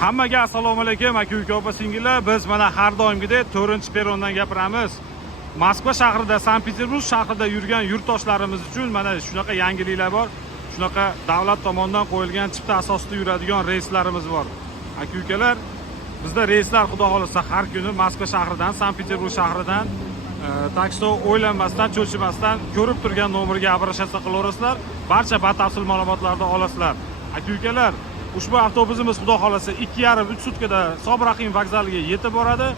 Hammaga assalomu alaykum aka-uka opa-singillar. Biz mana har doimgidek 4-perondan gapiramiz. Moskva shahrida, Sankt-Peterburg shahrida yurgan yurtdoshlarimiz uchun mana shunaqa yangiliklar bor. Shunaqa davlat tomonidan qo'yilgan chipta asosida yuradigan reyslarimiz bor. Aka-ukalar, bizda reyslar xudo xolasa har kuni Moskva shahridan, Sankt-Peterburg shahridan, так что o'ylanmasdan, cho'chimasdan ko'rib turgan nomerga обращаться qilaverasizlar. Barcha batafsil ma'lumotlarni olasizlar. Aka-ukalar, ushbu avtobusimiz xudo xolasa 2,5-3 sutkada Sobrahim vokzaliga yetib boradi.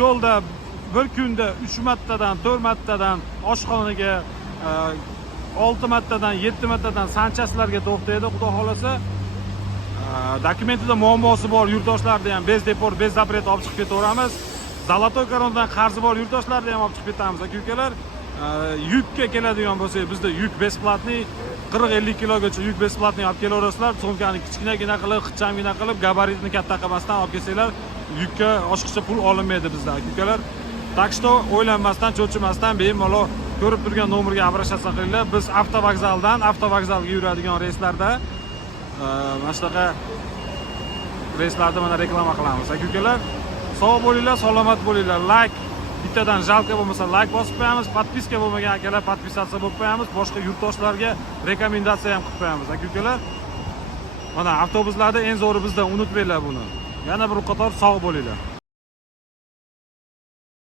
Yo'lda bir kunda 3 martadan, 4 martadan oshxonaga, 6 martadan, 7 martadan sanchaslarga to'xtaydi xudo xolasa. Dokumentida muammosi bor yurtdoshlarni ham bez deport, bez zapret olib chiqib ketaveramiz. Zolotoy korondan qarzi bor yurtdoshlarni ham olib chiqib ketamiz aka-ukalar. Yukka keladigan bo'lsak, bizda yuk besplatniy 40-50 kilogacha yuk besplatniy olib kelaverasizlar. Sumkani kichkinagina qilib, xichamgina qilib, gabaritni katta qilmasdan olib kelsanglar, yukka oshiqcha pul olinmaydi bizda aka-ukalar. Так что o'ylanmasdan, cho'chimasdan bemalol ko'rib turgan nomerga обращаться qilinglar. Biz avtovokzaldan avtovokzalga yuradigan reyslarda mana shunaqa reyslarda mana reklama qilamiz aka-ukalar. Sog' bo'linglar, salomat bo'linglar. Like bittadan jalka bo'lmasa like bosib qo'yamiz. Podpiska bo'lmagan akalar podpisatsiya bo'lib qo'yamiz. Boshqa yurtdoshlarga rekomendatsiya ham qilib qo'yamiz aka-ukalar. Mana avtobuslarda eng zo'ri bizda, unutmanglar buni. Yana bir qator sog' bo'linglar.